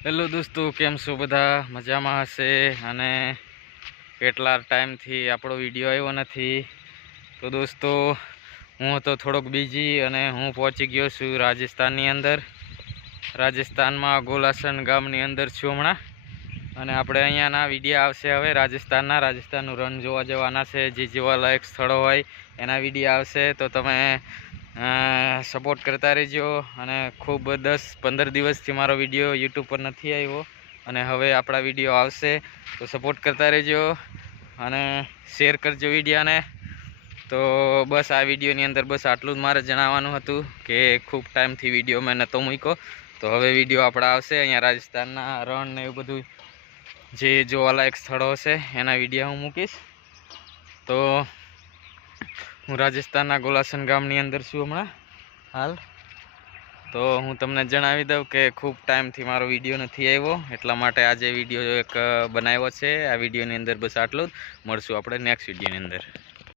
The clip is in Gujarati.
હેલો દોસ્તો, કેમ છો? બધા મજામાં હશે અને કેટલા ટાઈમથી આપણો વિડીયો આવ્યો નથી. તો દોસ્તો, હું હતો થોડોક બીજી અને હું પહોંચી ગયો છું રાજસ્થાનની અંદર. રાજસ્થાનમાં ગોલાસન ગામની અંદર છું હમણાં. અને આપણે અહીંયાના વિડીયો આવશે હવે રાજસ્થાનનું રણ જોવા જવાના છે. જે જોવાલાયક સ્થળો હોય એના વિડીયો આવશે, તો તમે સપોર્ટ કરતા રહેજો. અને ખૂબ 10-15 દિવસથી મારો વિડીયો યુટ્યુબ પર નથી આવ્યો અને હવે આપણા વિડીયો આવશે, તો સપોર્ટ કરતા રહેજો અને શેર કરજો વિડીયોને. તો બસ આ વિડીયોની અંદર બસ આટલું જ મારે જણાવવાનું હતું કે ખૂબ ટાઈમથી વિડીયો મેં નહોતો મૂક્યો. તો હવે વિડીયો આપણા આવશે. અહીંયા રાજસ્થાનના રણ ને એવું બધું જે જોવાલાયક સ્થળો હશે એના વિડીયો હું મૂકીશ. તો હું રાજસ્થાનના ગોલાસન ગામની અંદર છું હમણાં હાલ. તો હું તમને જણાવી દઉં કે ખૂબ ટાઈમથી મારો વિડીયો નથી આવ્યો, એટલા માટે આજે વિડીયો એક બનાવ્યો છે. આ વિડીયોની અંદર બસ આટલું જ. મળશું આપણે નેક્સ્ટ વિડીયોની અંદર.